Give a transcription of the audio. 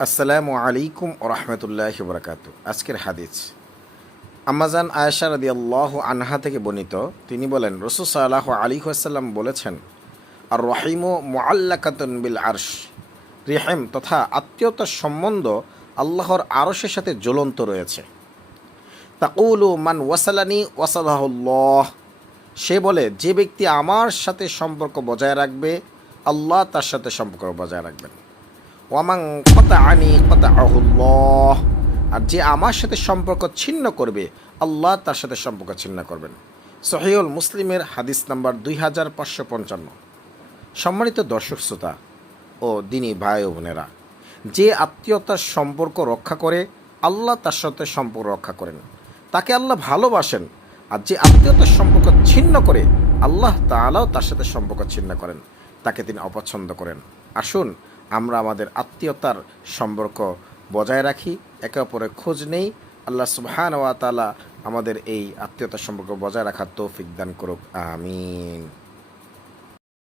আসসালামু আলাইকুম রহমতুল্লাহ বরকাত আজকের হাদিস। আমাজান আয়েশা রাদি আল্লাহ আনহা থেকে বর্ণিত। তিনি বলেন, রসুল সাল্লাহ আলী আসাল্লাম বলেছেন আর রহিম মোয়াল্লাকাতুন বিল আরশ। রেহেম তথা আত্মীয়তার সম্বন্ধ আল্লাহর আরশের সাথে জ্বলন্ত রয়েছে। তাকুলু মান ওয়াসালানি ওয়াসালাহুল্লাহ সে বলে, যে ব্যক্তি আমার সাথে সম্পর্ক বজায় রাখবে, আল্লাহ তার সাথে সম্পর্ক বজায় রাখবেন। ওয়ামাং কতা আনি আর যে আমার সাথে সম্পর্ক ছিন্ন করবে, আল্লাহ তার সাথে সম্পর্ক ছিন্ন করবেন। সহিউল মুসলিমের হাদিস নাম্বার দুই হাজার পাঁচশো পঞ্চান্ন। সম্মানিত দর্শক শ্রোতা ও দিনী ভাই ও বোনেরা, যে আত্মীয়তার সম্পর্ক রক্ষা করে, আল্লাহ তার সাথে সম্পর্ক রক্ষা করেন। তাকে আল্লাহ ভালোবাসেন। আর যে আত্মীয়তার সম্পর্ক ছিন্ন করে, আল্লাহ তাআলাও তার সাথে সম্পর্ক ছিন্ন করেন। তাকে তিনি অপছন্দ করেন। আসুন আমরা আমাদের আত্মীয়তার সম্পর্ক বজায় রাখি, একে অপরের খোঁজ নেই। আল্লাহ সুবহান ওয়া তালা আমাদের এই আত্মীয়তার সম্পর্ক বজায় রাখার তৌফিক দান করুক। আমিন।